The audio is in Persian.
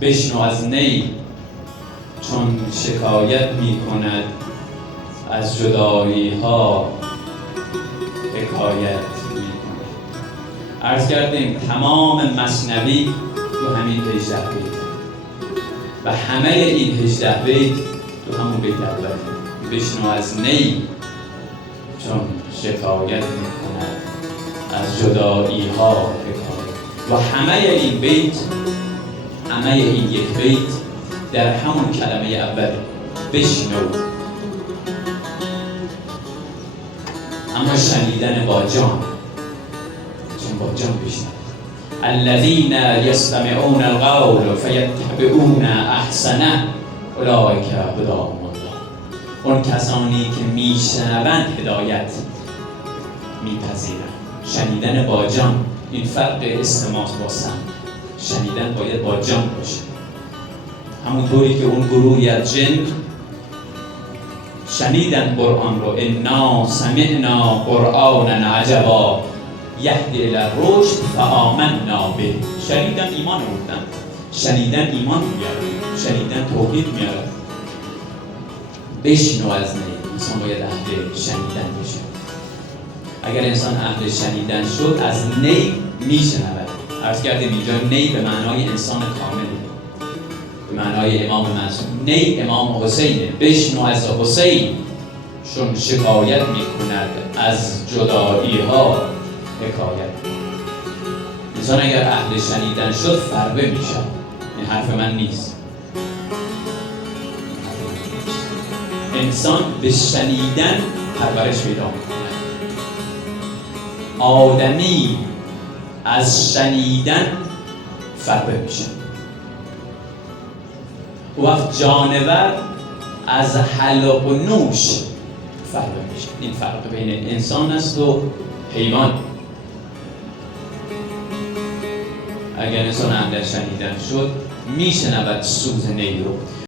بشنو از نی چون شکایت می کند، از جدایی ها حکایت می کند. عرض کردیم تمام مثنوی تو همین 18 بیت و همه این 18 بیت تو همون بیت اول. بشنو از نی چون شکایت می کند، از جدایی ها حکایت. و همه این بیت، همه این یک بیت در همون کلمه اول بشنو، اما شنیدن با جان، چون با جان بشنو. الذين يستمعون القول فيتبعون احسنه اولئک هداهم الله. اون کسانی که میشنوند هدایت میپذیرند. شنیدن با جان، این فرق استماع با سمع. شنیدن باید با جان باشه، همونطوری که اون گروهی از جن شنیدن قرآن رو، انا سمعنا قرآنا عجبا یهدی الی الرشد فآمنا به. شنیدن ایمان آوردن. شنیدن ایمان میاره، شنیدن توحید میاره. بشنو از نی. انسان باید اهل شنیدن بشه. اگر انسان اهل شنیدن شد، از نی میشنود. عرض کردیم اینجا نی به معنای انسان کامله، به معنای امام معصوم. نی امام حسینه. بشنو از حسین چون شکایت میکند، از جدایی ها حکایت. انسان اگر اهل شنیدن شد فربه میشه. این حرف من نیست. انسان به شنیدن پرورش پیدا میکنه. آدمی از شنیدن فربه میشه. وقت جانور از حلق و نوش فرق میشه. این فرق بین انسان است و حیوان. اگر انسان اهل شنیدن شد، میشنود سوز نی رو.